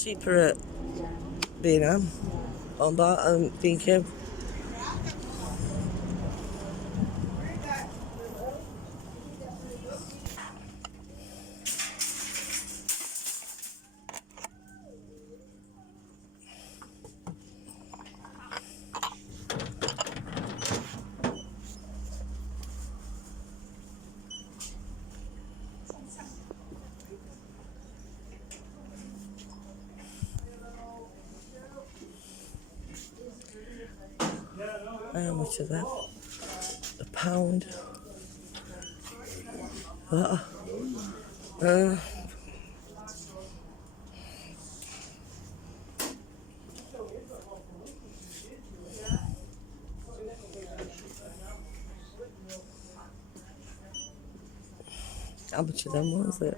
It's cheaper at B&M on that and B&Q. How much is that? £1. How much of them was it?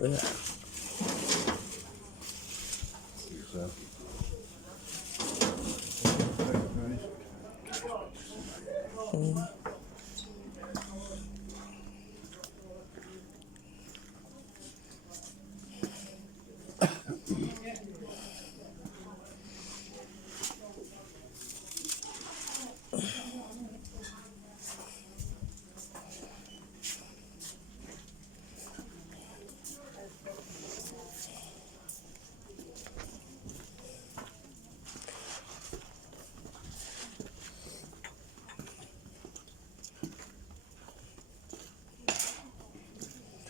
Yeah.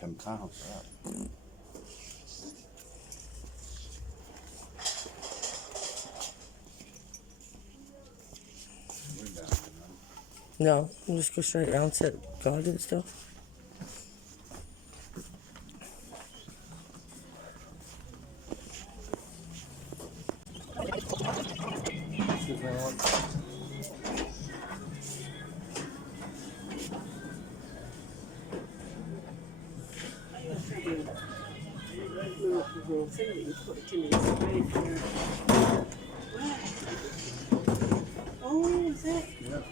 £10 for that. No, we'll just go straight round to garden stuff. Oh, is it? Yeah.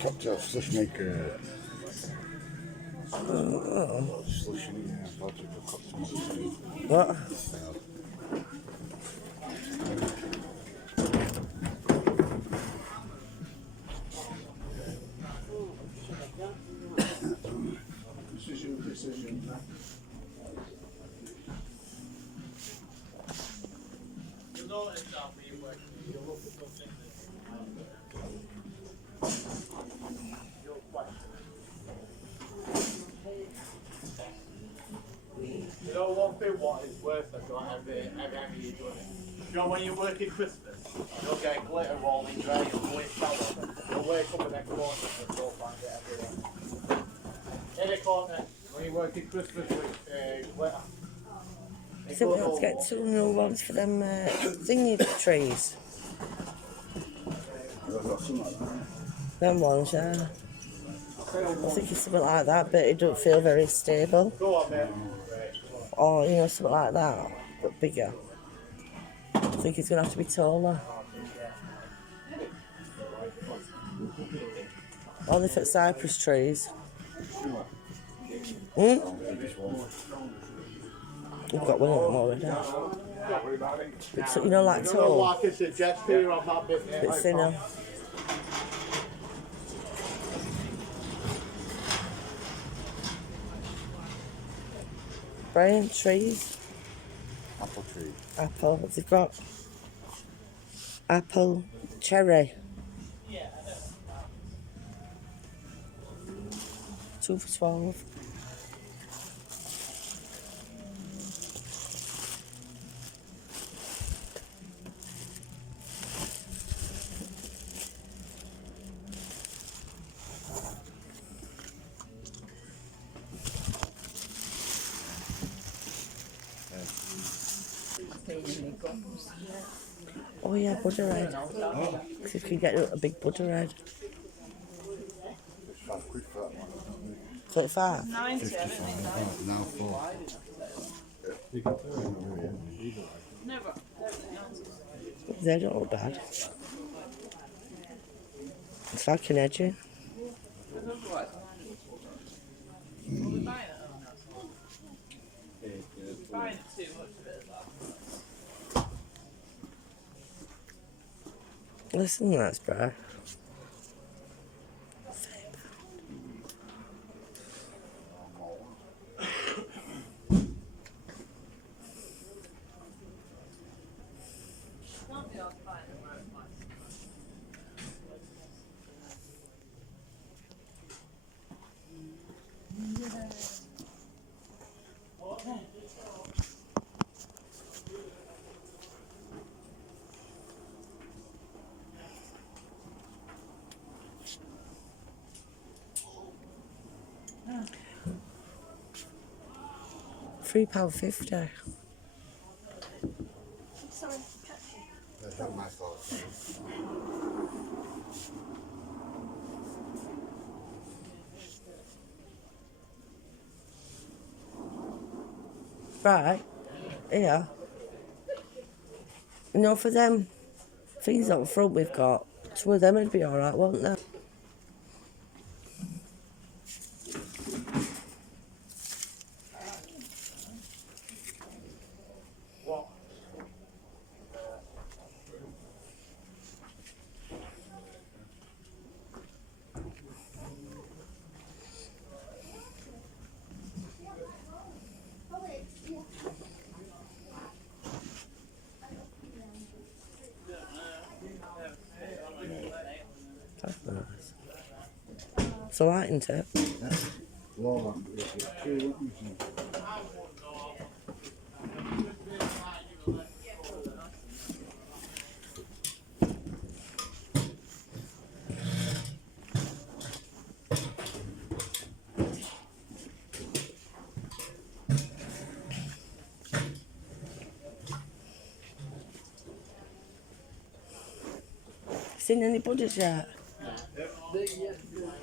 Cocktail slush maker. Slush, yeah, vodka cocktail. What? Precision. You'll notice that when you're working, you'll look at something that's you'll question it. You know one thing what is worse than doing every you're doing it. You know when you're working Christmas, you'll get glitter all in dry, you'll go in shower, you'll wake up in that corner and you'll find it everywhere. In the corner, when you're working Christmas with glitter. So we have to get 2 new ones for them thingy trees. I've got something like that. Them ones, yeah. I think it's something like that, but it don't feel very stable. Go on, mate. Or, you know, something like that, but bigger. I think it's going to have to be taller. Only for cypress trees. We've got one of them already. It's, you know, like tall. Like I suggest here on that bit. Bit thinner. Brian, trees. Apple tree. Apple, what's it got? Apple, cherry. 2 for 12. Oh yeah, butter red. Because you can get a big butter red. It's £5 for that one. 35? 55. Oh, now 4. They don't look bad. It's like an edging. we buying it or not? We're buying too much of it as well. Listen to that spray. Can't be asked buying it where it's nice. £3.50. Sorry, That's not my fault. Right. Here. You know, for them things up front we've got, some of them would be alright, won't they? What? That's nice. It's alright, isn't it? Lola, it's true. Seen any budgets yet?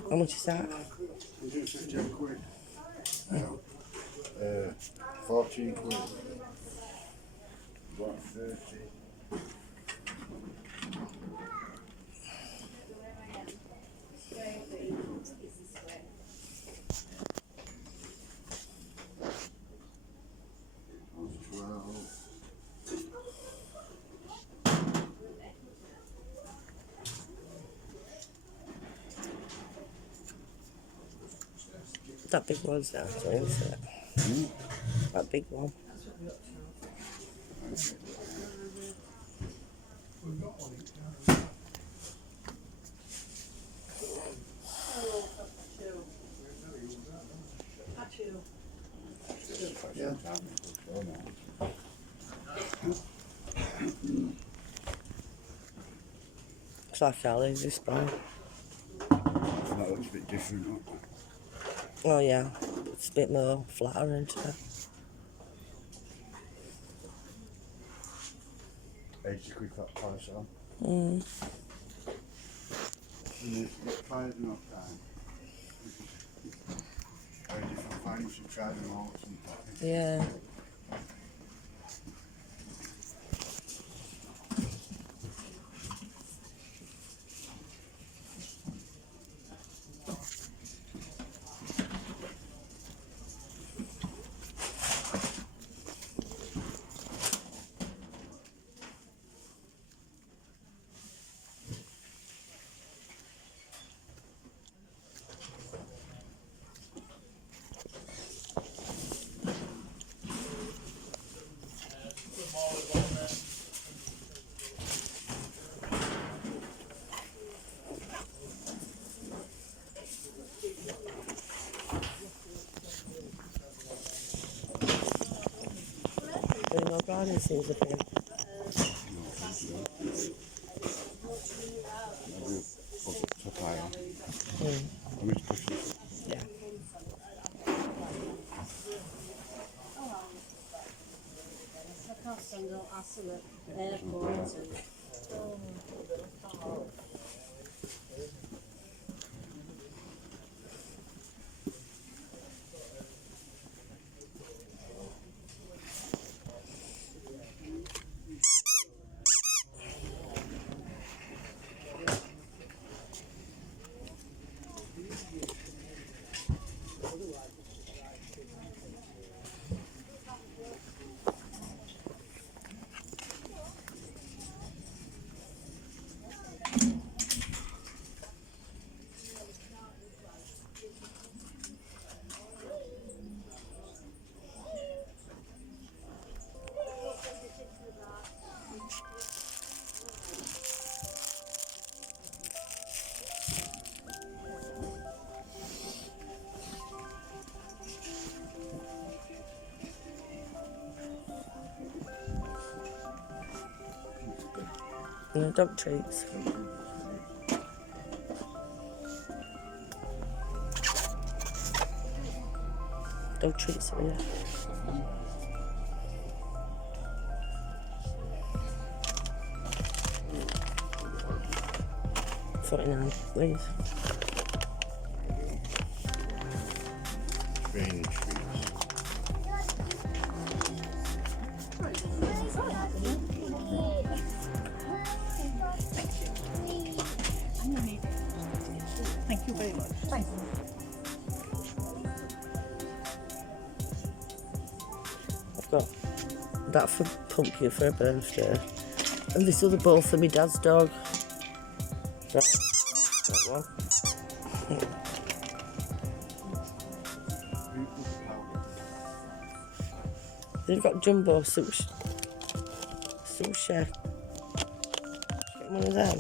How much is that? 150 quid. No. 14 quid. What, 30? That's 12. That big one's there, actually, isn't it? That big one. Yeah. It's like our lazy spray. That looks a bit different. Look. Oh yeah, it's a bit more flatter, isn't it? 80 quid that price on. Mm. And it's got fired enough time. Very different finds, you try them all sometimes. Yeah. Doing no garden things again. Maybe a pile. Mm. I'm just pushing it. Yeah. I can't stand up hassle at airports and No dog treats. Dog treats are here. 49, please. Training treats. Thank you very much. Thank you. I've got that for Pumpkin for her birthday. And this other bowl for my dad's dog. Right, that one. They've got jumbo sushi. Sushi. Get one of them.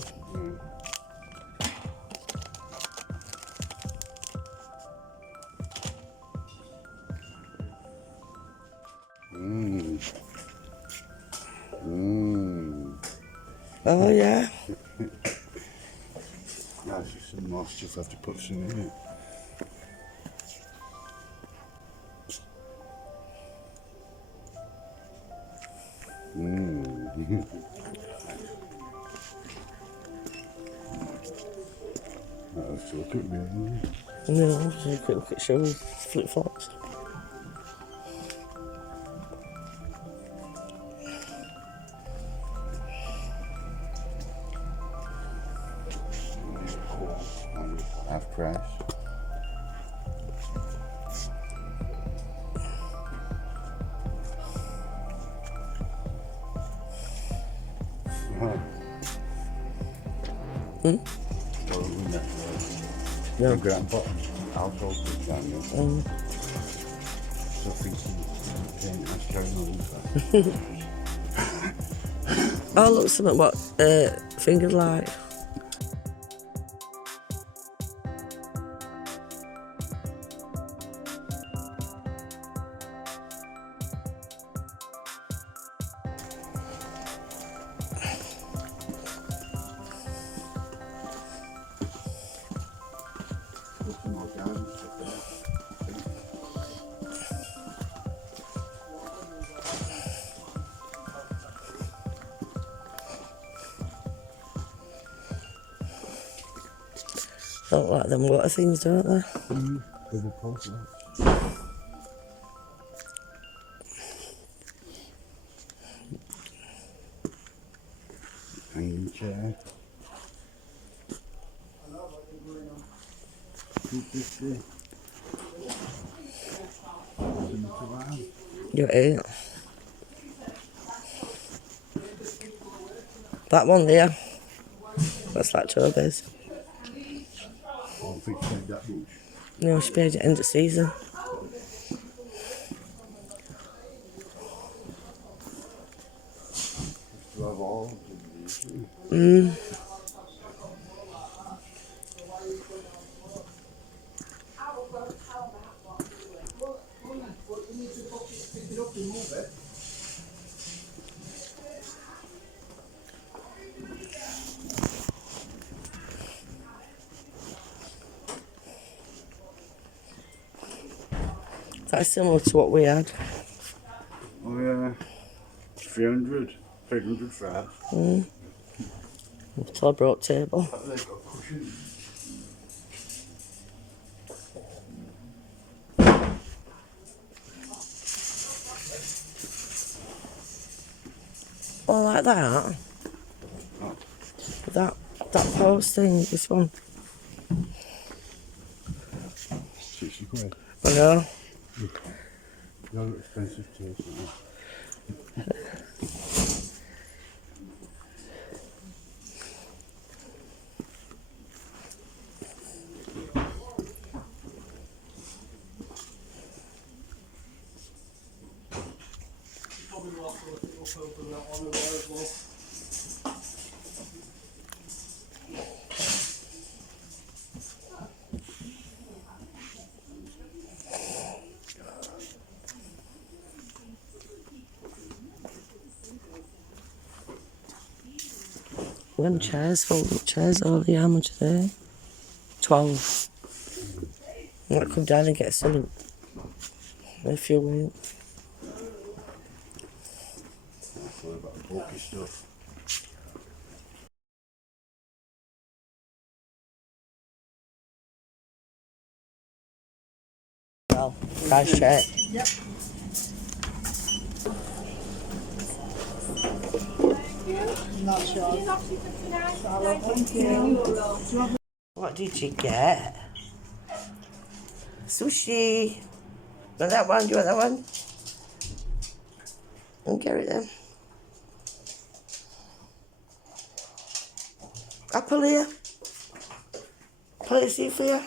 Oh yeah. That's just some more stuff I have to put some in it. That'll look at me. No, just a quick look at shoes, flip flops. Half price. No. Grand bottom household is down there. So I think that's carrying on. Oh look, something what fingered like. Don't like them water things, don't they? With the post. Hanging chair. 250. You ain't. That one there. That's like Toby's. I don't think you paid that much. No, she paid it end of season. To have all of them. That's similar to what we had. Oh yeah. 300. 300 for that. Until I brought table. They've got cushions. Oh, like that? Oh. That post thing, this one. 60 quid. I know. No expensive taste, isn't it? When chairs, folding chairs, Ollie, how much are they? 12. I might come down and get something if you want. What about the bulky stuff? Well, price check. Yep. Not sure. Thank you. What did you get? Sushi. Want that one? Do you want that one? I'll get it then. Apple here. Play see for you.